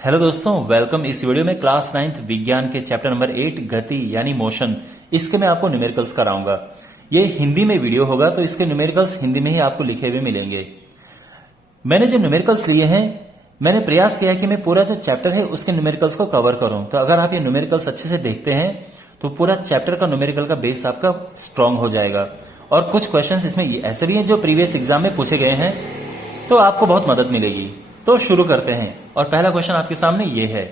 Hello दोस्तों, welcome. इस video में क्लास 9th विज्ञान के चैप्टर नंबर 8 गति यानी मोशन, इसके मैं आपको न्यूमेरिकल्स कराऊंगा। ये हिंदी में वीडियो होगा तो इसके न्यूमेरिकल्स हिंदी में ही आपको लिखे हुए मिलेंगे। मैंने जो न्यूमेरिकल्स लिए हैं, मैंने प्रयास किया कि मैं पूरा जो चैप्टर है उसके न्यूमेरिकल्स को कवर करूं। तो अगर आप ये न्यूमेरिकल्स अच्छे से देखते हैं तो पूरा चैप्टर का न्यूमेरिकल का बेस आपका स्ट्रांग हो जाएगा। और कुछ क्वेश्चंस इसमें ऐसे भी हैं जो प्रीवियस एग्जाम में पूछे गए हैं, तो आपको बहुत मदद मिलेगी। तो शुरू करते हैं। और पहला क्वेश्चन आपके सामने ये है।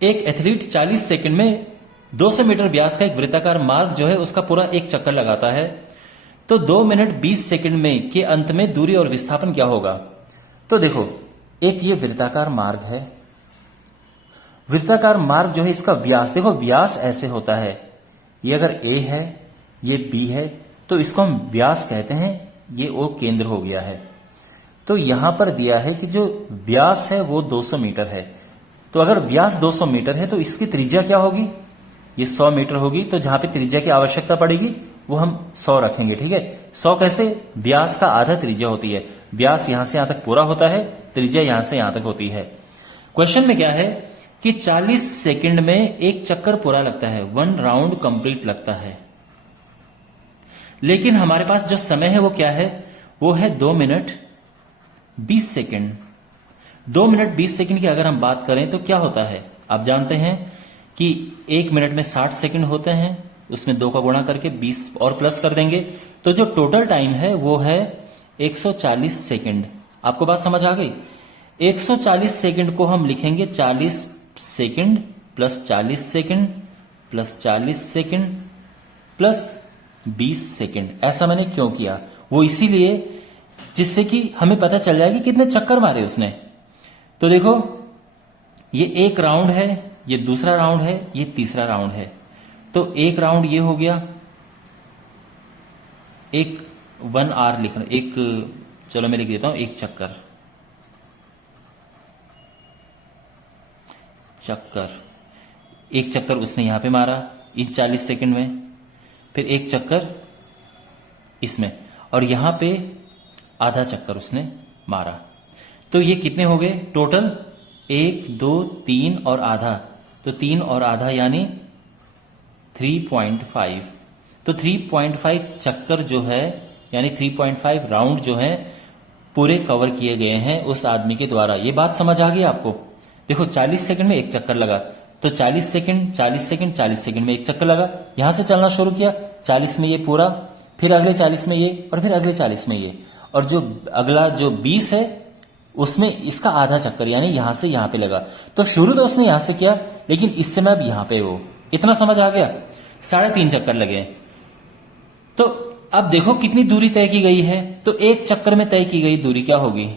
एक एथलीट 40 सेकंड में 200 मीटर व्यास का एक वृत्ताकार मार्ग जो है उसका पूरा एक चक्कर लगाता है, तो 2 मिनट 20 सेकंड में के अंत में दूरी और विस्थापन क्या होगा? तो देखो, एक ये वृत्ताकार मार्ग है। वृत्ताकार मार्ग जो है इसका व्यास, देखो व्यास ऐसे होता है, ये अगर ए है, ये बी है, तो इसको हम व्यास कहते हैं। ये ओ केंद्र हो गया है। तो यहां पर दिया है कि जो व्यास है वो 200 मीटर है। तो अगर व्यास 200 मीटर है तो इसकी त्रिज्या क्या होगी? ये 100 मीटर होगी। तो जहां पे त्रिज्या की आवश्यकता पड़ेगी वो हम 100 रखेंगे। ठीक है, 100 कैसे? व्यास का आधा त्रिज्या होती है। व्यास यहां से यहां तक पूरा होता है, त्रिज्या यहां से यहां तक होती है। क्वेश्चन में क्या है कि 40 सेकंड में एक चक्कर पूरा लगता है, 1 राउंड कंप्लीट लगता है। लेकिन हमारे पास जो समय है वो क्या है? वो है 2 मिनट 20 सेकंड। 2 मिनट 20 सेकंड की अगर हम बात करें तो क्या होता है? आप जानते हैं कि 1 मिनट में 60 सेकंड होते हैं, उसमें 2 का गुणा करके 20 और प्लस कर देंगे, तो जो टोटल टाइम है वो है 140 सेकंड। आपको बात समझ आ गई? 140 सेकंड को हम लिखेंगे 40 second plus 40 second plus 40 second plus 20 second. ऐसा मैंने क्यों किया? वो इसीलिए जिससे कि हमें पता चल जाए कि कितने चक्कर मारे उसने। तो देखो, ये एक राउंड है, ये दूसरा राउंड है, ये तीसरा राउंड है। तो एक राउंड ये हो गया, एक 1 आवर लिखना, एक, चलो मैं लिख देता हूं, एक चक्कर। एक चक्कर उसने यहां पे मारा इन 40 सेकंड में, फिर एक चक्कर इसमें, और यहां पे आधा चक्कर उसने मारा। तो ये कितने हो गए टोटल? 1 2 3 और आधा। तो 3 और आधा यानी 3.5। तो 3.5 चक्कर जो है, यानी 3.5 राउंड जो है पूरे कवर किए गए हैं उस आदमी के द्वारा। ये बात समझ आ गई आपको? देखो, 40 सेकंड में एक चक्कर लगा, तो 40 सेकंड 40 सेकंड 40 सेकंड में एक चक्कर लगा, यहां से चलना शुरू किया, 40 में ये पूरा, फिर अगले 40 में ये, और फिर अगले 40 में ये, और जो अगला जो 20 है उसमें इसका आधा चक्कर, यानी यहां से यहां पे लगा। तो शुरू तो उसने यहां से किया, लेकिन इससे मैं अब यहां पे वो, इतना समझ आ गया? 3.5 चक्कर लगे। तो अब देखो कितनी दूरी तय की गई है। तो एक चक्कर में तय की गई दूरी क्या होगी?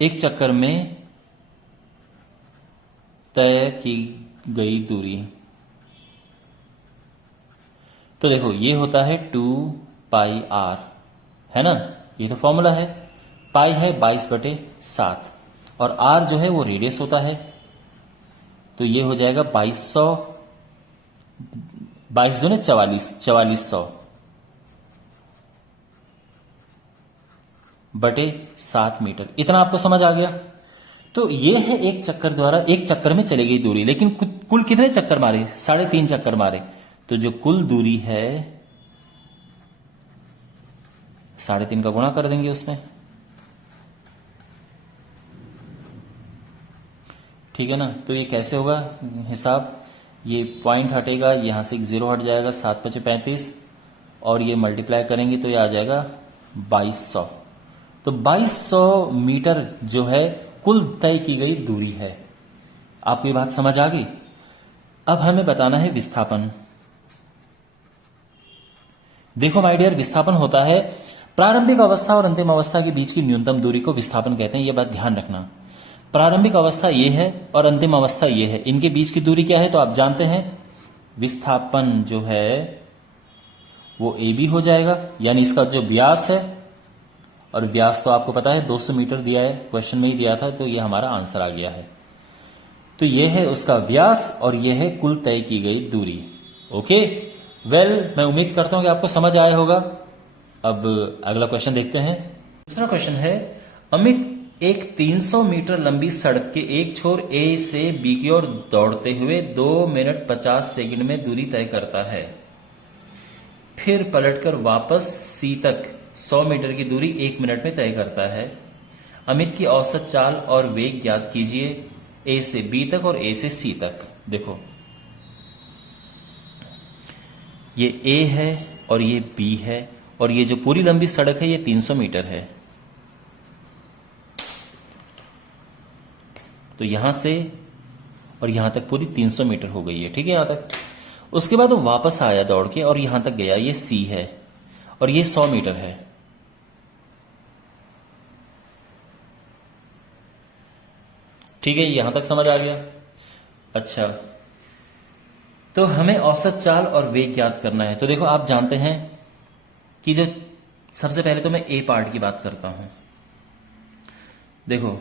एक चक्कर में तय की गई दूरी, तो देखो ये होता है 2 πr, है ना? ये तो फॉर्मूला है। पाई है 22/7 और आर जो है वो रेडियस होता है, तो ये हो जाएगा 2200, 22 दूने 44, 4400 बटे 7 मीटर। इतना आपको समझ आ गया? तो ये है एक चक्कर द्वारा, एक चक्कर में चली गई दूरी। लेकिन कुल कितने चक्कर मारे? 3.5 चक्कर मारे। तो जो कुल दूरी है 3.5 का गुणा कर देंगे उसमें, ठीक है ना? तो ये कैसे होगा हिसाब? ये पॉइंट हटेगा, यहां से एक 0 हट जाएगा, 7 × 5 = 35, और ये मल्टीप्लाई करेंगे तो ये आ जाएगा 2200। तो 2200 मीटर जो है कुल तय की गई दूरी है। आपको ये बात समझ आ गई? अब हमें बताना है विस्थापन। देखो माय डियर, विस्थापन होता है प्रारंभिक अवस्था और अंतिम अवस्था के बीच की न्यूनतम दूरी को विस्थापन कहते हैं। यह बात ध्यान रखना। प्रारंभिक अवस्था ये है और अंतिम अवस्था ये है, इनके बीच की दूरी क्या है? तो आप जानते हैं विस्थापन जो है वो ए बी हो जाएगा, यानी इसका जो व्यास है, और व्यास तो आपको पता है 200 मीटर दिया है, क्वेश्चन में ही दिया था, तो ये हमारा आंसर आ गया है। तो ये है उसका व्यास और ये है कुल तय की गई दूरी। ओके, मैं उम्मीद करता हूं कि आपको समझ आया होगा। अब अगला क्वेश्चन देखते हैं। दूसरा क्वेश्चन है, अमित एक 300 मीटर लंबी सड़क के एक छोर ए से बी की ओर दौड़ते हुए 2 मिनट 50 सेकंड में दूरी तय करता है। फिर पलटकर वापस सी तक 100 मीटर की दूरी 1 मिनट में तय करता है। अमित की औसत चाल और वेग ज्ञात कीजिए ए से बी तक और ए से सी तक। देखो, ये ए है और ये बी है और ये जो पूरी लंबी सड़क है ये 300 मीटर है। तो यहां से और यहां तक पूरी 300 मीटर हो गई है। ठीक है, यहां तक। उसके बाद वो वापस आया दौड़ के और यहां तक गया, ये सी है और ये 100 मीटर है। ठीक है, यहां तक समझ आ गया। अच्छा, तो हमें औसत चाल और वेग ज्ञात करना है। तो देखो, आप जानते हैं कि जो सबसे पहले तो मैं ए पार्ट की बात करता हूं। देखो,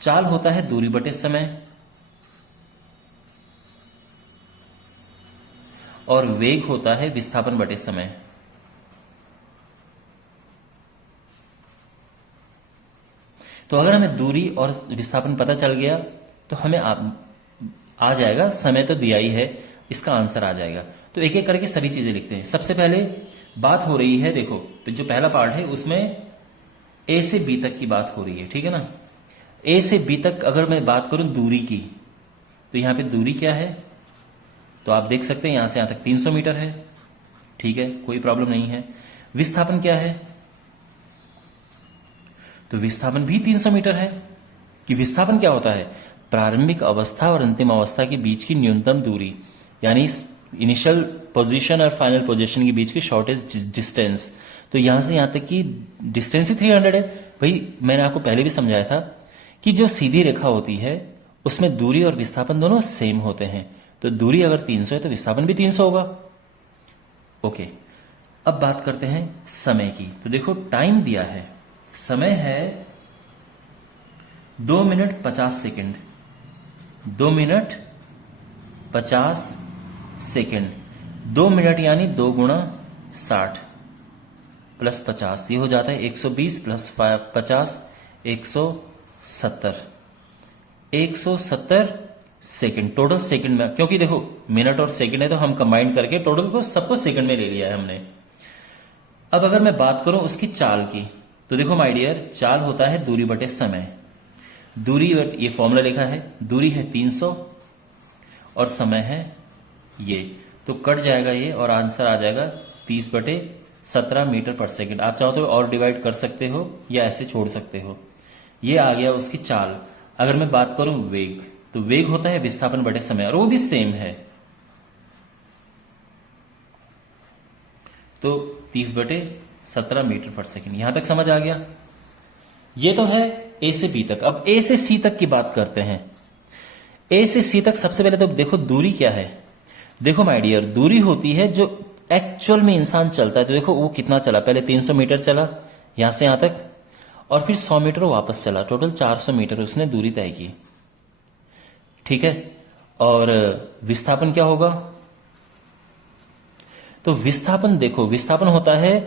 चाल होता है दूरी बटे समय और वेग होता है विस्थापन बटे समय। तो अगर हमें दूरी और विस्थापन पता चल गया तो हमें आ जाएगा, समय तो दिया ही है, इसका आंसर आ जाएगा। तो एक एक करके सभी चीजें लिखते हैं। सबसे पहले बात हो रही है, देखो, तो जो पहला पार्ट है उसमें ए से बी तक की बात हो रही है। ठीक है ना। ए से बी तक अगर मैं बात करूं दूरी की, तो यहां पे दूरी क्या है, तो आप देख सकते हैं यहां से यहां तक 300 मीटर है। ठीक है, कोई प्रॉब्लम नहीं है। विस्थापन क्या है, तो विस्थापन भी 300 मीटर है। कि विस्थापन क्या होता है, प्रारंभिक अवस्था और अंतिम अवस्था के बीच की न्यूनतम दूरी, यानी इनिशियल पोजीशन और फाइनल पोजीशन के बीच की शॉर्टेज डिस्टेंस। तो यहां से यहां तक की डिस्टेंस ही 300 है। भाई, मैंने आपको पहले भी समझाया था कि जो सीधी रेखा होती है उसमें दूरी और विस्थापन दोनों सेम होते हैं। तो दूरी अगर 300 है तो विस्थापन भी 300 होगा। ओके, अब बात करते हैं समय की। तो देखो, टाइम दिया है, समय है 2 minute 50 second. 2 minute 50 second. 2 minute यानी 2 गुणा 60 प्लस 50, ये हो जाता है 120 प्लस 50 170। 170 सेकंड टोटल सेकंड में, क्योंकि देखो मिनट और सेकंड है तो हम कंबाइन करके टोटल को सबको सेकंड में ले लिया है हमने। अब अगर मैं बात करूं उसकी चाल की, तो देखो माय डियर, चाल होता है दूरी बटे समय। दूरी, ये फॉर्मूला लिखा है, दूरी है 300 और समय है ये, तो कट जाएगा ये और आंसर आ जाएगा 30/17 मीटर पर सेकंड। आप चाहो तो और डिवाइड कर सकते हो या ऐसे छोड़ सकते हो। ये आ गया उसकी चाल। अगर मैं बात करूं वेग, तो वेग होता है विस्थापन बटे समय और वो भी सेम है। तो 30/17 मीटर पर सेकंड। यहां तक समझ आ गया। ये तो है ए से बी तक। अब ए से सी तक की बात करते हैं। ए से सी तक सबसे पहले तो देखो दूरी क्या है। देखो माय डियर, दूरी होती है जो एक्चुअल में इंसान चलता है। तो देखो वो कितना चला, पहले 300 मीटर चला यहां से यहां तक और फिर 100 मीटर वापस चला, टोटल 400 मीटर उसने दूरी तय की। ठीक है, और विस्थापन क्या होगा, तो विस्थापन देखो, विस्थापन होता है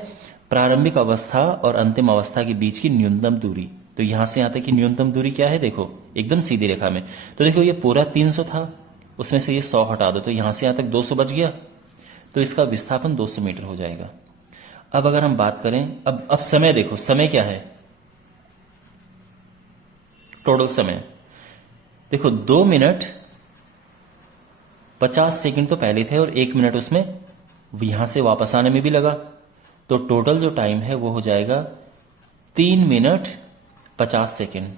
प्रारंभिक अवस्था और अंतिम अवस्था के बीच की न्यूनतम दूरी। तो यहां से यहां तक की न्यूनतम दूरी क्या है, देखो एकदम सीधी रेखा में। तो देखो ये पूरा 300 था, उसमें से ये 100 हटा दो तो यहां से यहां तक 200 बच गया, तो इसका विस्थापन 200 मीटर हो जाएगा। अब अगर हम बात करें, अब समय देखो, समय क्या है, टोटल समय देखो 2 मिनट 50 सेकंड तो पहले थे और 1 मिनट उसमें यहां से वापस आने में भी लगा। तो टोटल जो टाइम है वो हो जाएगा 3 मिनट 50 सेकंड।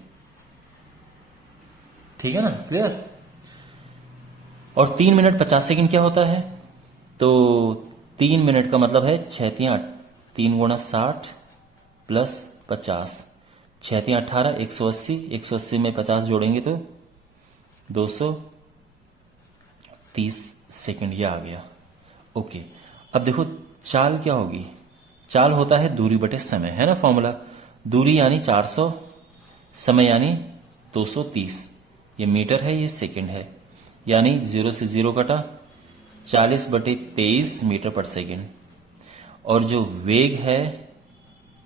ठीक है ना, क्लियर। और 3 मिनट 50 सेकंड क्या होता है, तो 3 मिनट का मतलब है 6×3 3 गुणा 60 प्लस 50, 6×3 18, 180, 180 में 50 जोड़ेंगे तो 230 सेकंड, ये आ गया। ओके, अब देखो चाल क्या होगी, चाल होता है दूरी बटे समय, है ना फॉर्मूला। दूरी यानी 400, समय यानी 230। ये मीटर है, ये सेकंड है, यानी 0 से 0 कटा 40/23 मीटर पर सेकंड। और जो वेग है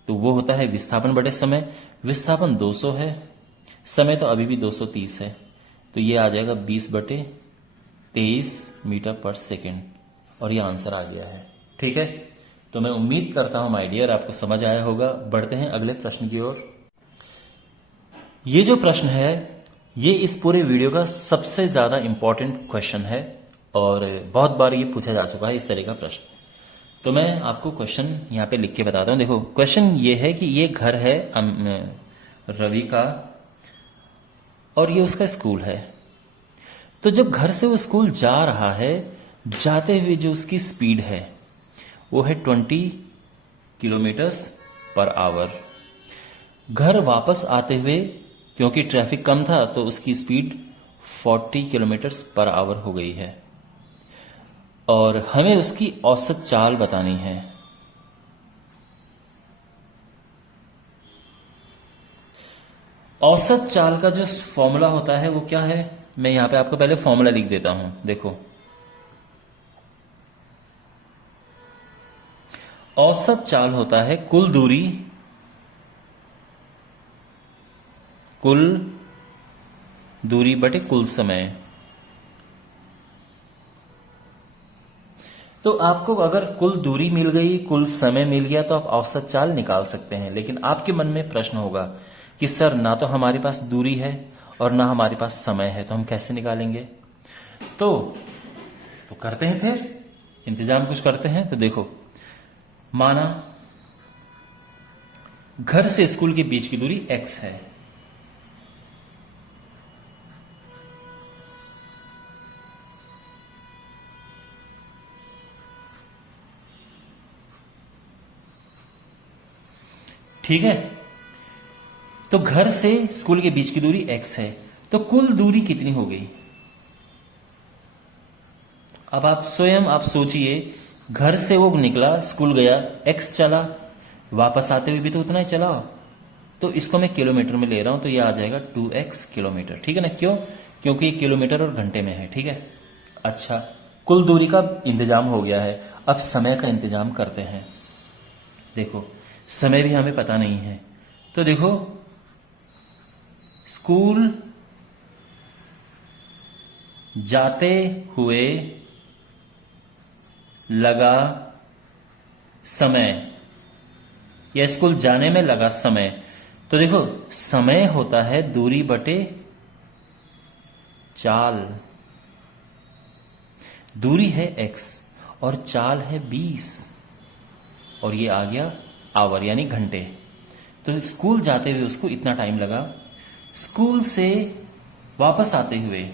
तो वो होता है विस्थापन बटे समय। विस्थापन 200 है, समय तो अभी भी 230 है, तो ये आ जाएगा 20/23 मीटर पर सेकेंड, और ये आंसर आ गया है। ठीक है, तो मैं उम्मीद करता हूं माय डियर आपको समझ आया होगा। बढ़ते हैं अगले प्रश्न की ओर। ये जो प्रश्न है ये इस पूरे वीडियो का सबसे ज्यादा इंपॉर्टेंट क्वेश्चन है, और बहुत बार ये पूछा जा चुका है इस तरह का प्रश्न। तो मैं आपको क्वेश्चन यहाँ पे लिख के बताता हूँ। देखो, क्वेश्चन ये है कि ये घर है रवि का, और ये उसका स्कूल है। तो जब घर से वो स्कूल जा रहा है, जाते हुए जो उसकी स्पीड है वो है 20 किलोमीटर्स पर आवर। घर वापस आते हुए क्योंकि ट्रैफिक कम था तो उसकी स्पीड 40 किलोमीटर्स पर आवर हो गई है, और हमें उसकी औसत चाल बतानी है। औसत चाल का जो फॉर्मूला होता है वो क्या है, मैं यहां पे आपको पहले फॉर्मूला लिख देता हूं। देखो, औसत चाल होता है कुल दूरी बटे कुल समय। तो आपको अगर कुल दूरी मिल गई, कुल समय मिल गया, तो आप औसत चाल निकाल सकते हैं। लेकिन आपके मन में प्रश्न होगा कि सर, ना तो हमारे पास दूरी है और ना हमारे पास समय है, तो हम कैसे निकालेंगे? तो करते हैं, फिर इंतजाम कुछ करते हैं। तो देखो, माना घर से स्कूल के बीच की दूरी x है, ठीक है। तो घर से स्कूल के बीच की दूरी x है, तो कुल दूरी कितनी हो गई? अब आप स्वयं आप सोचिए, घर से वो निकला, स्कूल गया, x चला, वापस आते हुए भी तो उतना ही चला। तो इसको मैं किलोमीटर में ले रहा हूं, तो ये आ जाएगा 2x किलोमीटर। ठीक है ना? क्यों? क्योंकि ये किलोमीटर और घंटे में है। ठीक है, अच्छा, कुल दूरी का इंतजाम हो गया है। अब समय का इंतजाम करते हैं। देखो, समय भी हमें पता नहीं है, तो देखो, स्कूल जाते हुए लगा समय, या स्कूल जाने में लगा समय। तो देखो, समय होता है दूरी बटे चाल। दूरी है x और चाल है 20, और ये आ गया आवर यानी घंटे। तो स्कूल जाते हुए उसको इतना टाइम लगा। स्कूल से वापस आते हुए,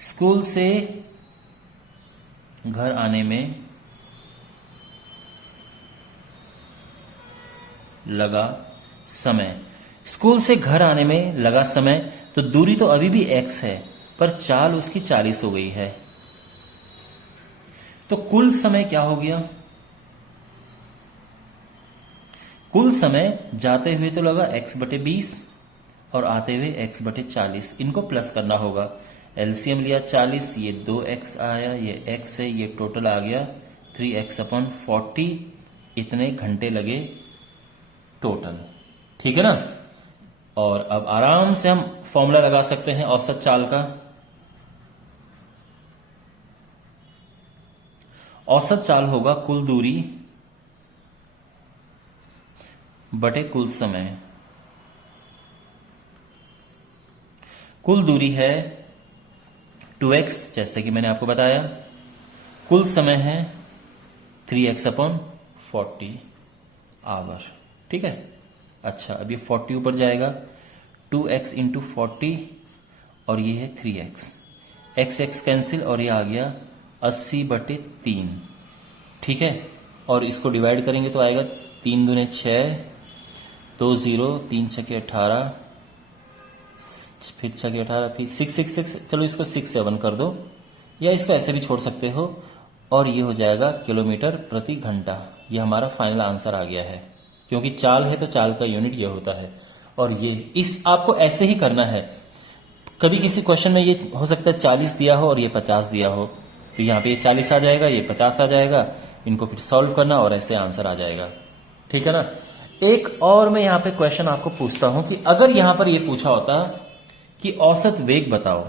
स्कूल से घर आने में लगा समय। स्कूल से घर आने में लगा समय, तो दूरी तो अभी भी x है, पर चाल उसकी 40 हो गई है। तो कुल समय क्या हो गया? कुल समय जाते हुए तो लगा x/20 और आते हुए x/40। इनको प्लस करना होगा। एलसीएम लिया 40, ये 2x आया, ये x है, ये टोटल आ गया 3x/40। इतने घंटे लगे टोटल। ठीक है ना? और अब आराम से हम फॉर्मूला लगा सकते हैं औसत चाल का। औसत चाल होगा कुल दूरी बटे कुल समय। कुल दूरी है 2x, जैसे कि मैंने आपको बताया। कुल समय है 3x/40 आवर। ठीक है, अच्छा, अब ये 40 ऊपर जाएगा, 2x इंटू 40, और ये है 3x। x कैंसिल, और ये आ गया 80/3। ठीक है, और इसको डिवाइड करेंगे तो आएगा 3 दूने 6, 2 0, 3 6 18, फिर 6 18, फिर 6 चलो इसको 6 7 कर दो, या इसको ऐसे भी छोड़ सकते हो, और ये हो जाएगा किलोमीटर प्रति घंटा। ये हमारा फाइनल आंसर आ गया है, क्योंकि चाल है तो चाल का यूनिट ये होता है। और ये इस आपको ऐसे ही करना है। कभी किसी क्वेश्चन में ये हो सकता है 40 दिया हो और ये 50 दिया हो, तो यहाँ पे ये 40 आ जाएगा, ये 50 आ जाएगा, इनको फिर सॉल्व करना और ऐसे आंसर आ जाएगा। ठीक है ना। एक और मैं यहां पे क्वेश्चन आपको पूछता हूं कि अगर यहां पर यह पूछा होता कि औसत वेग बताओ,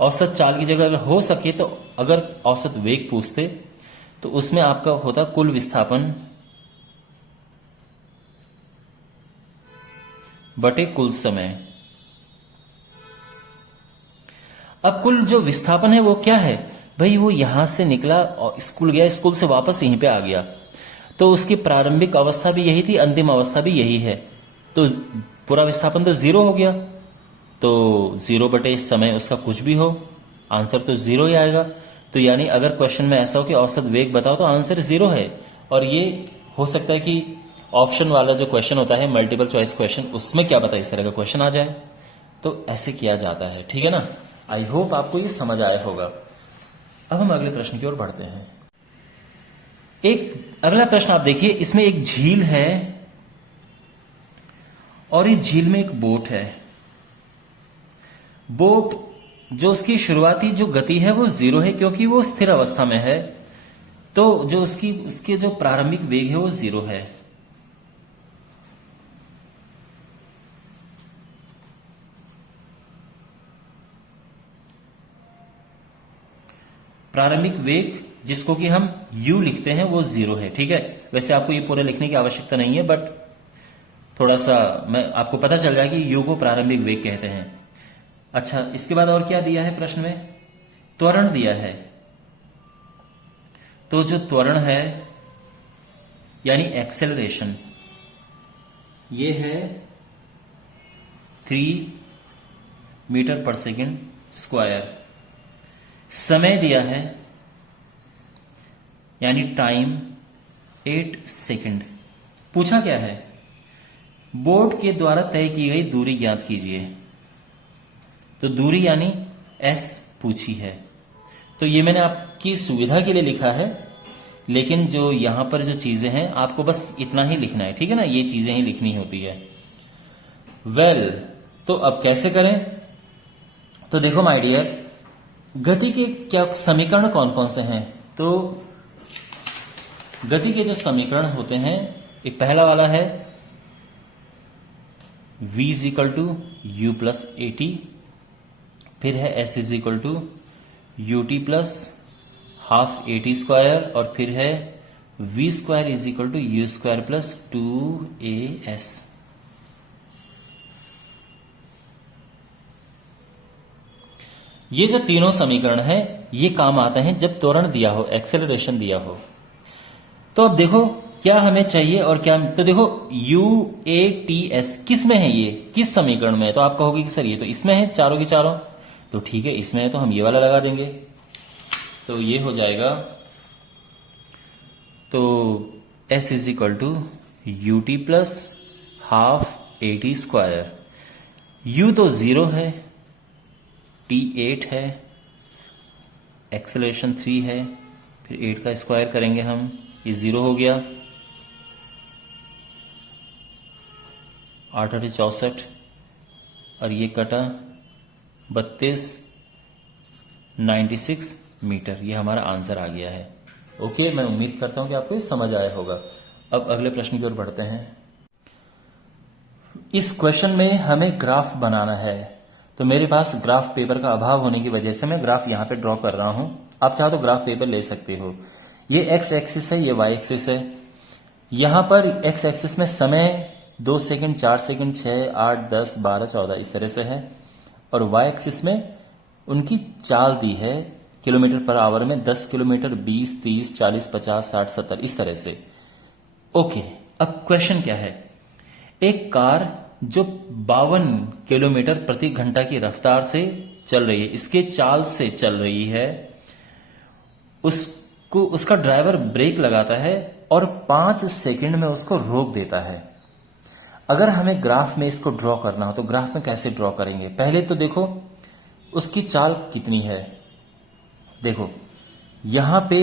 औसत चाल की जगह अगर हो सके तो अगर औसत वेग पूछते तो उसमें आपका होता कुल विस्थापन बटे कुल समय। अब कुल जो विस्थापन है वो क्या है भाई, वो यहां से निकला और स्कूल गया, स्कूल से वापस यहीं पे आ गया, तो उसकी प्रारंभिक अवस्था भी यही थी, अंतिम अवस्था भी यही है, तो पूरा विस्थापन तो जीरो हो गया। तो जीरो बटे समय उसका कुछ भी हो, आंसर तो जीरो ही आएगा। तो यानी अगर क्वेश्चन में ऐसा हो कि औसत वेग बताओ तो आंसर जीरो है। और ये हो सकता है कि ऑप्शन वाला जो क्वेश्चन होता है मल्टीपल चॉइस क्वेश्चन, उसमें क्या पता इस तरह का क्वेश्चन आ जाए। तो ऐसे किया जाता है। ठीक है ना। आई होप आपको ये समझ आया होगा। अब हम अगले प्रश्न की ओर बढ़ते हैं। एक अगला प्रश्न आप देखिए, इसमें एक झील है और इस झील में एक बोट है। बोट जो उसकी शुरुआती जो गति है वो जीरो है क्योंकि वो स्थिर अवस्था में है, तो जो उसके जो प्रारंभिक वेग है वो जीरो है। प्रारंभिक वेग जिसको कि हम u लिखते हैं वो जीरो है। ठीक है, वैसे आपको ये पूरा लिखने की आवश्यकता नहीं है, बट थोड़ा सा मैं आपको पता चल जाए कि u को प्रारंभिक वेग कहते हैं। अच्छा, इसके बाद और क्या दिया है प्रश्न में, त्वरण दिया है। तो जो त्वरण है यानी एक्सेलरेशन, ये है 3 मीटर पर सेकेंड स्क्वायर। समय दिया है यानी टाइम 8 सेकंड। पूछा क्या है, बोर्ड के द्वारा तय की गई दूरी ज्ञात कीजिए। तो दूरी यानी s पूछी है। तो ये मैंने आपकी सुविधा के लिए लिखा है, लेकिन जो यहां पर जो चीजें हैं आपको बस इतना ही लिखना है। ठीक है ना, ये चीजें ही लिखनी होती है। तो अब कैसे करें, तो देखो माय डियर, गति के क्या समीकरण कौन कौन से हैं। तो गति के जो समीकरण होते हैं, एक पहला वाला है v is equal to U plus A T, फिर है s is equal to U T plus half A T square, और फिर है v square is equal to U square plus 2as। ये जो तीनों समीकरण हैं ये काम आते हैं जब त्वरण दिया हो, एक्सेलरेशन दिया हो। तो अब देखो क्या हमें चाहिए और क्या, तो देखो u a t s किस में है, ये किस समीकरण में है। तो आप कहोगे कि सर ये तो इसमें है चारों की चारों, तो ठीक है इसमें है तो हम ये वाला लगा देंगे। तो ये हो जाएगा, तो s is equal to U T plus half A T square. u तो 0 है, t 8 है, एक्सेलरेशन 3 है, फिर 8 का स्क्वायर करेंगे हम, ये 0 हो गया, 8 8 64, और ये कटा 32 96 मीटर। ये हमारा आंसर आ गया है। ओके, मैं उम्मीद करता हूं कि आपको ये समझ आया होगा। अब अगले प्रश्न की ओर बढ़ते हैं। इस क्वेश्चन में हमें ग्राफ बनाना है, तो मेरे पास ग्राफ पेपर का अभाव होने की वजह से मैं ग्राफ यहां पे ड्रॉ कर रहा हूं। आप चाहो तो ग्राफ पेपर ले सकते हो। ये एक्स एक्सिस है, ये वाई एक्सिस है। यहां पर एक्स एक्सिस में समय 2 सेकंड, 4 सेकंड, 6, 8, 10, 12, 14 इस तरह से है, और वाई एक्सिस में उनकी चाल दी है किलोमीटर पर आवर में 10 किलोमीटर, 20, 30, 40, 50, 60, 70 इस तरह से। ओके, अब क्वेश्चन क्या है, एक कार जो 52 किलोमीटर प्रति घंटा की रफ्तार से चल रही है, इसके चाल से चल रही है, उसको उसका ड्राइवर ब्रेक लगाता है और 5 सेकंड में उसको रोक देता है। अगर हमें ग्राफ में इसको ड्रॉ करना हो तो ग्राफ में कैसे ड्रॉ करेंगे। पहले तो देखो उसकी चाल कितनी है। देखो यहां पे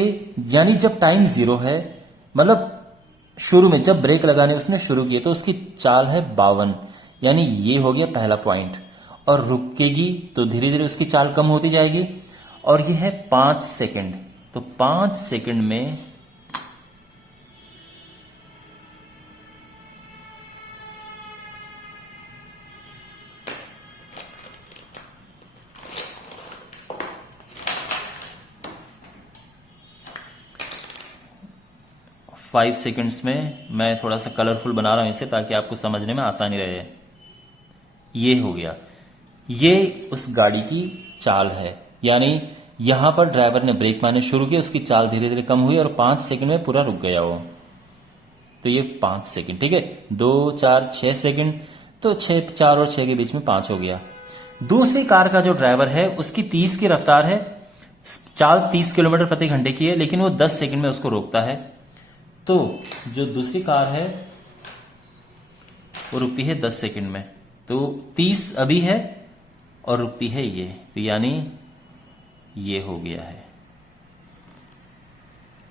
यानी जब टाइम 0 है, मतलब शुरू में जब ब्रेक लगाने उसने शुरू किए तो उसकी चाल है 52, यानी ये हो गया पहला पॉइंट। और रुकेगी तो धीरे धीरे उसकी चाल कम होती जाएगी। और ये है 5 सेकंड, तो 5 सेकंड में 5 सेकंड्स में मैं थोड़ा सा कलरफुल बना रहा हूं इसे ताकि आपको समझने में आसानी रहे। ये हो गया, ये उस गाड़ी की चाल है। यानी यहां पर ड्राइवर ने ब्रेक मारने शुरू किया, उसकी चाल धीरे धीरे कम हुई और 5 सेकंड में पूरा रुक गया वो। तो ये 5 सेकंड, ठीक है। 2 4 6 सेकंड, तो 6 4 और 6 के बीच में 5 हो गया। दूसरी कार का जो ड्राइवर है उसकी 30 की रफ्तार है, चाल 30 किलोमीटर प्रति घंटे की है, लेकिन वो 10 सेकंड में उसको रोकता है। तो जो दूसरी कार है वो रुकती है 10 सेकंड में। तो 30 अभी है और रुकती है ये, तो यानी ये हो गया है।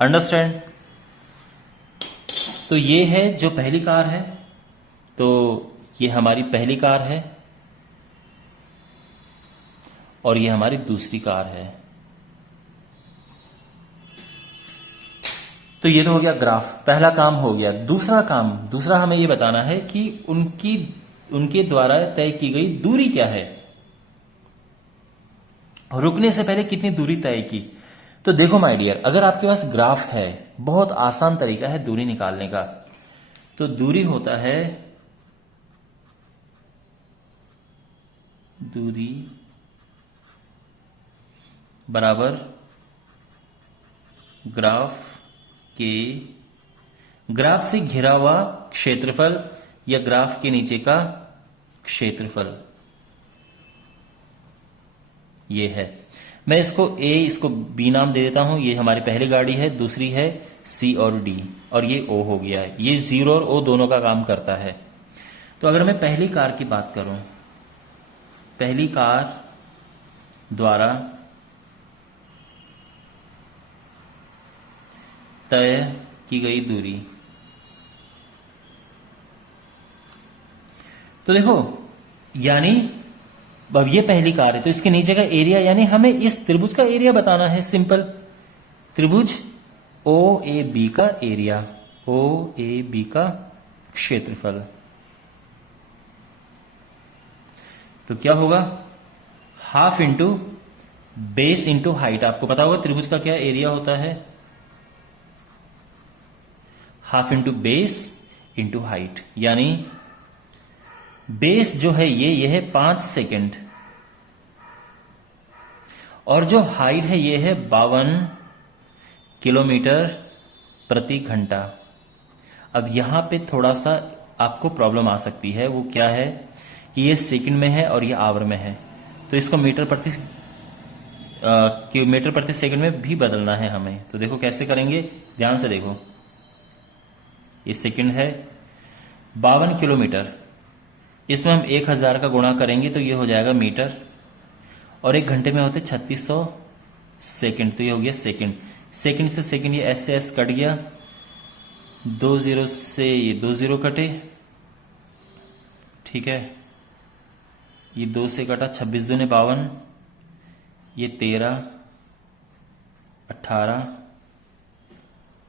अंडरस्टैंड? तो ये है जो पहली कार है, तो ये हमारी पहली कार है और ये हमारी दूसरी कार है। तो ये तो हो गया ग्राफ, पहला काम हो गया। दूसरा हमें ये बताना है कि उनके द्वारा तय की गई दूरी क्या है, रुकने से पहले कितनी दूरी तय की। तो देखो माय डियर, अगर आपके पास ग्राफ है, बहुत आसान तरीका है दूरी निकालने का। तो दूरी होता है दूरी बराबर ग्राफ से घिरा हुआ क्षेत्रफल या ग्राफ के नीचे का क्षेत्रफल, ये है। मैं इसको ए, इसको बी नाम दे देता हूं। ये हमारी पहली गाड़ी है, दूसरी है सी और डी, और ये ओ हो गया है। ये 0 और ओ दोनों का काम करता है। तो अगर मैं पहली कार की बात करूं, पहली कार द्वारा तय की गई दूरी, तो देखो यानी अब ये पहली कार है तो इसके नीचे का एरिया, यानी हमें इस त्रिभुज का एरिया बताना है। सिंपल, त्रिभुज ओ ए बी का एरिया, ओ ए बी का क्षेत्रफल। तो क्या होगा, half into base into height. आपको पता होगा त्रिभुज का क्या एरिया होता है, half into base into height. यानी बेस जो है ये है 5 सेकंड, और जो हाइट है ये है 52 किलोमीटर प्रति घंटा। अब यहां पे थोड़ा सा आपको प्रॉब्लम आ सकती है, वो क्या है कि ये सेकंड में है और ये आवर में है, तो इसको मीटर प्रति सेकंड में भी बदलना है हमें। तो देखो कैसे करेंगे, ध्यान से देखो। ये सेकंड है, 52 किलोमीटर, इसमें हम 1000 का गुणा करेंगे तो ये हो जाएगा मीटर, और 1 घंटे में होते 3600 सेकंड, तो ये हो गया सेकंड। सेकंड से सेकंड ये एस से एस कट गया, 2 0 से ये 2 0 कटे, ठीक है। ये 2 से कटा, 26 दूने 52, ये 13 18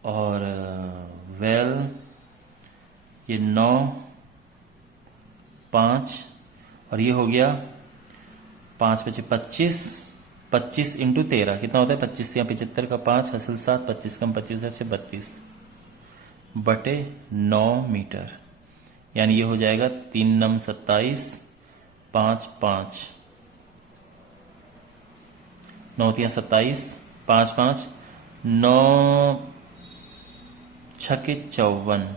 और वेल ये 9 5, और ये हो गया 5 बचे 25, 25 इंटू 13 कितना होता है 25, या 75 का 5 हासिल 7, 25 कम 25 से 32 बटे 9 मीटर। यानी ये हो जाएगा 3 नम 27, 5 5 9 3 27, 5 5 9 6 54,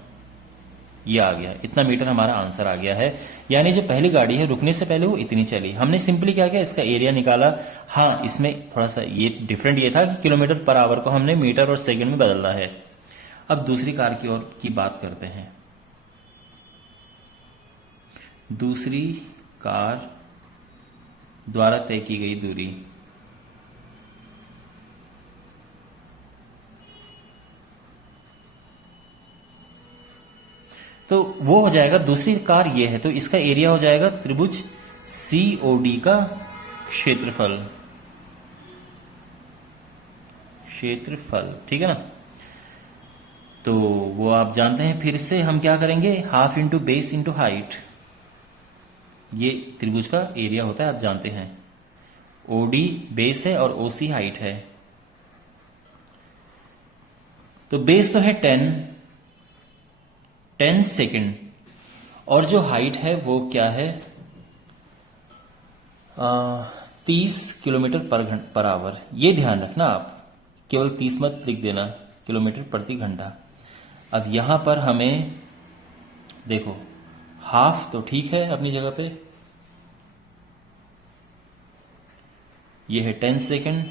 ये आ गया। इतना मीटर हमारा आंसर आ गया है। यानी जो पहली गाड़ी है रुकने से पहले वो इतनी चली। हमने सिंपली क्या किया, इसका एरिया निकाला। हाँ, इसमें थोड़ा सा ये डिफरेंट ये था कि किलोमीटर पर आवर को हमने मीटर और सेकंड में बदलना है। अब दूसरी कार की ओर की बात करते हैं। दूसरी कार द्वारा तय की गई दूरी, तो वो हो जाएगा, दूसरी कार ये है तो इसका एरिया हो जाएगा त्रिभुज COD का क्षेत्रफल, ठीक है ना। तो वो आप जानते हैं। फिर से हम क्या करेंगे, half into base into height, ये त्रिभुज का एरिया होता है, आप जानते हैं। OD बेस है और OC हाइट है। तो बेस तो है 10 सेकेंड, और जो हाइट है वो क्या है, 30 किलोमीटर पर आवर। ये ध्यान रखना, आप केवल 30 मत लिख देना, किलोमीटर प्रति घंटा। अब यहां पर हमें देखो, हाफ तो ठीक है अपनी जगह पे, ये है 10 सेकेंड,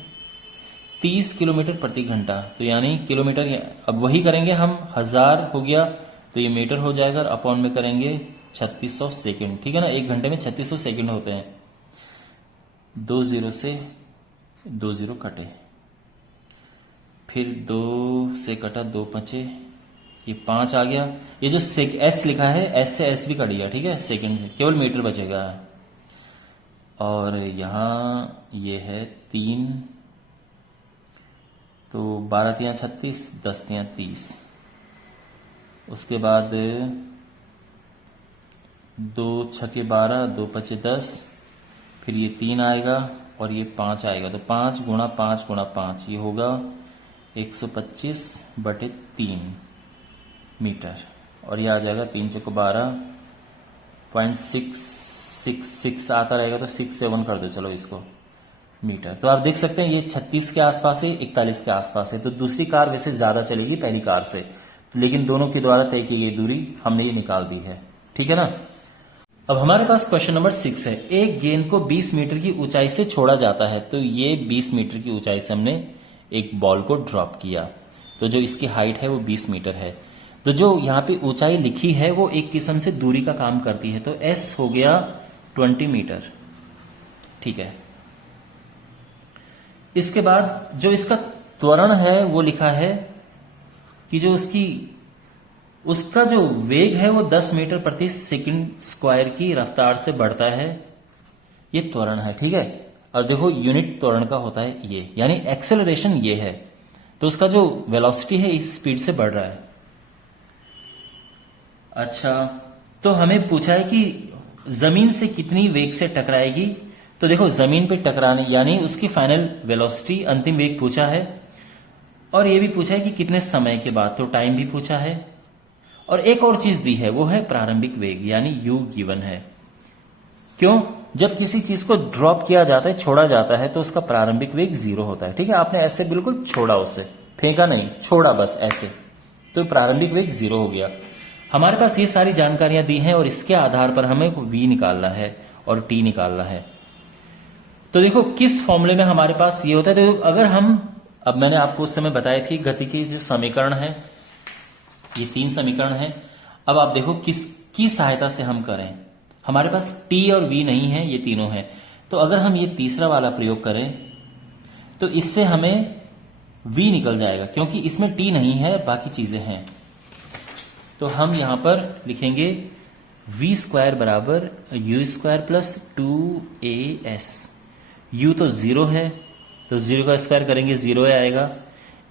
30 किलोमीटर प्रति घंटा, तो यानी किलोमीटर, अब वही करेंगे हम, 1000 हो गया तो ये मीटर हो जाएगा, अपॉन में करेंगे 3600 सेकेंड, ठीक है ना। एक घंटे में 3600 सेकेंड होते हैं। 2 0 से 2 0 कटे, फिर 2 से कटा, 2 5, ये 5 आ गया। ये जो S लिखा है, S से S भी कट गया, ठीक है, सेकेंड से, केवल मीटर बचेगा। और यहाँ ये है 3, तो 12 3 36, 10 3 30, उसके बाद 2 6 12, 2 5 10, फिर ये 3 आएगा और ये 5 आएगा, तो 5 गुणा 5 गुणा 5, ये होगा 125/3 मीटर, और ये आ जाएगा 3 चौको 12.666 आता रहेगा, तो 6 से 1 कर दो चलो इसको, मीटर। तो आप देख सकते हैं ये 36 के आसपास है, 41 के आसपास है। तो दूसरी कार वैसे ज्यादा चलेगी पहली कार से, लेकिन दोनों के द्वारा तय की गई दूरी हमने ये निकाल दी है, ठीक है ना। अब हमारे पास क्वेश्चन नंबर 6 है। एक गेंद को 20 मीटर की ऊंचाई से छोड़ा जाता है, तो ये 20 मीटर की ऊंचाई से हमने एक बॉल को ड्रॉप किया, तो जो इसकी हाइट है वो 20 मीटर है। तो जो यहाँ पे ऊंचाई लिखी है वो एक किस्म से दूरी का काम करती है, तो S हो गया 20 मीटर, ठीक है। इसके बाद जो इसका त्वरण है वो लिखा है कि जो उसका जो वेग है वो 10 मीटर प्रति सेकंड स्क्वायर की रफ्तार से बढ़ता है, ये त्वरण है, ठीक है। और देखो यूनिट त्वरण का होता है ये, यानी एक्सेलरेशन ये है, तो उसका जो वेलोसिटी है इस स्पीड से बढ़ रहा है। अच्छा, तो हमें पूछा है कि जमीन से कितनी वेग से टकराएगी। तो देखो जमीन पे टकराने यानी उसकी फाइनल वेलोसिटी, अंतिम वेग पूछा है, और ये भी पूछा है कि कितने समय के बाद, तो टाइम भी पूछा है। और एक और चीज दी है वो है प्रारंभिक वेग, यानी u गिवन है। क्यों, जब किसी चीज को ड्रॉप किया जाता है, छोड़ा जाता है, तो उसका प्रारंभिक वेग 0 होता है, ठीक है। आपने ऐसे बिल्कुल छोड़ा, उससे फेंका नहीं, छोड़ा बस ऐसे, तो प्रारंभिक वेग 0 हो गया। हमारे पास ये सारी जानकारियां दी हैं और इसके आधार पर हमें v निकालना है और t निकालना है। तो देखो किस फॉर्मूले में हमारे पास ये होता है। तो अगर हम, अब मैंने आपको उस समय बताई थी गति की जो समीकरण है, ये 3 समीकरण है। अब आप देखो किसकी सहायता से हम करें। हमारे पास t और v नहीं है, ये तीनों हैं। तो अगर हम ये तीसरा वाला प्रयोग करें तो इससे हमें v निकल जाएगा, क्योंकि इसमें t नहीं है, बाकी चीजें हैं। तो हम यहां पर लिखेंगे v स्क्वायर बराबर u square plus 2as। u तो 0 है, तो 0 का स्क्वायर करेंगे 0 आएगा।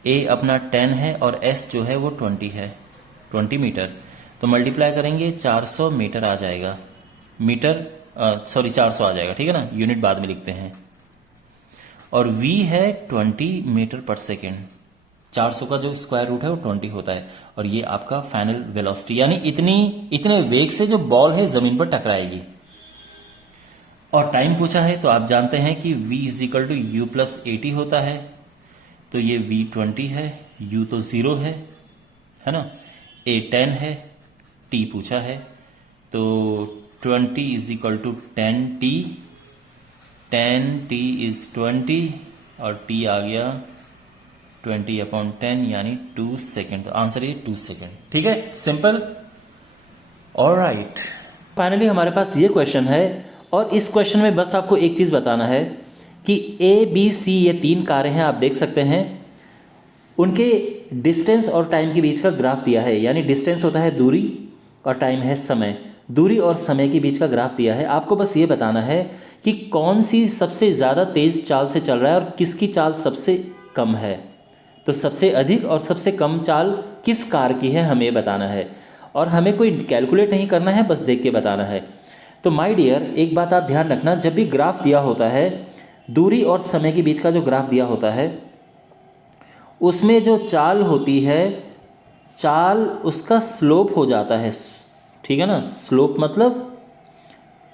a अपना 10 है और s जो है वो 20 है, 20 मीटर। तो मल्टीप्लाई करेंगे 400 मीटर आ जाएगा, मीटर 400 आ जाएगा, ठीक है ना, यूनिट बाद में लिखते हैं। और v है 20 मीटर पर सेकेंड। 400 का जो स्क्वायर रूट है वो 20 होता है, और ये आपका फाइनल वेलोसिटी, यानी इतने वेग से जो बॉल है जमीन पर टकराएगी। और टाइम पूछा है, तो आप जानते हैं कि v is equal to U plus 80 होता है, तो ये v 20 है, u तो 0 है ना, a 10 है, t पूछा है, तो 20 is equal to 10t, 10t is 20, और t आ गया 20/10 यानी 2 सेकेंड। तो आंसर ये 2 सेकेंड, ठीक है, सिंपल। ऑलराइट, फाइनली हमारे पास ये क्वेश्चन है, और इस क्वेश्चन में बस आपको एक चीज बताना है कि A B C ये 3 कारें हैं, आप देख सकते हैं, उनके डिस्टेंस और टाइम के बीच का ग्राफ दिया है। यानी डिस्टेंस होता है दूरी और टाइम है समय। दूरी और समय के बीच का ग्राफ दिया है। आपको बस ये बताना है कि कौन सी सबसे ज़्यादा तेज़ चाल से चल रहा है और किसकी चाल सबसे कम है। तो सबसे अधिक और सबसे कम चाल किस कार की है हमें बताना है, और हमें कोई कैलकुलेट नहीं करना है, बस देख के बताना है। तो माय डियर, एक बात आप ध्यान रखना, जब भी ग्राफ दिया होता है, दूरी और समय के बीच का जो ग्राफ दिया होता है, उसमें जो चाल होती है, चाल उसका स्लोप हो जाता है, ठीक है ना। स्लोप मतलब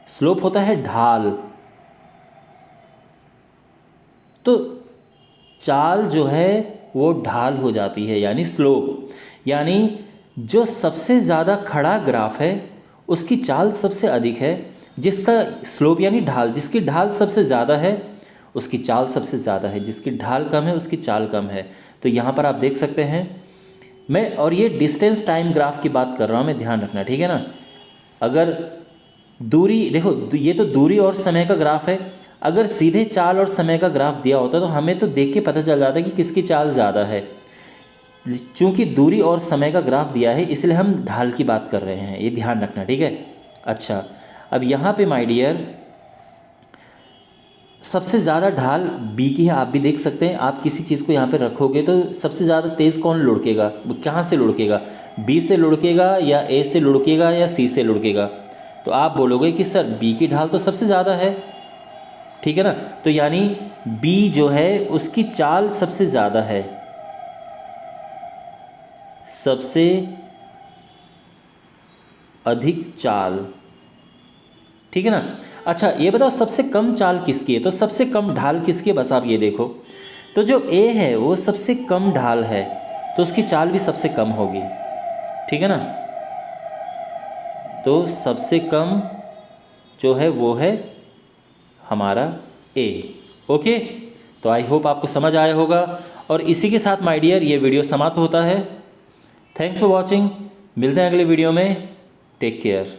स्लोप होता है ढाल। तो चाल जो है वो ढाल हो जाती है, यानी स्लोप। यानी जो सबसे ज़्यादा खड़ा ग्राफ है उसकी चाल सबसे अधिक है, जिसका स्लोप यानी ढाल, जिसकी ढाल सबसे ज़्यादा है उसकी चाल सबसे ज़्यादा है, जिसकी ढाल कम है उसकी चाल कम है। तो यहाँ पर आप देख सकते हैं मैं, और ये डिस्टेंस टाइम ग्राफ की बात कर रहा हूँ मैं, ध्यान रखना, ठीक है ना। अगर दूरी देखो, ये तो दूरी और समय का ग्राफ है। अगर सीधे चाल और समय का ग्राफ दिया होता तो हमें तो देख के पता चल जाता कि किसकी चाल ज़्यादा है। चूंकि दूरी और समय का ग्राफ दिया है इसलिए हम ढाल की बात कर रहे हैं, ये ध्यान रखना, ठीक है। अच्छा, अब यहाँ पे माय डियर सबसे ज़्यादा ढाल बी की है, आप भी देख सकते हैं। आप किसी चीज़ को यहाँ पे रखोगे तो सबसे ज़्यादा तेज़ कौन लुढ़केगा, वो कहाँ से लुढ़केगा, बी से लुढ़केगा या ए से लुढ़केगा या सी से लुढ़केगा। तो आप बोलोगे कि सर बी की ढाल तो सबसे ज़्यादा है, ठीक है ना। तो यानी बी जो है उसकी चाल सबसे ज़्यादा है, सबसे अधिक चाल, ठीक है ना। अच्छा ये बताओ सबसे कम चाल किसकी है, तो सबसे कम ढाल किसकी है, बस आप ये देखो। तो जो ए है वो सबसे कम ढाल है तो उसकी चाल भी सबसे कम होगी, ठीक है ना। तो सबसे कम जो है वो है हमारा ए। ओके, तो आई होप आपको समझ आया होगा। और इसी के साथ माय डियर ये वीडियो समाप्त होता है। थैंक्स फॉर वॉचिंग, मिलते हैं अगले वीडियो में। Take care.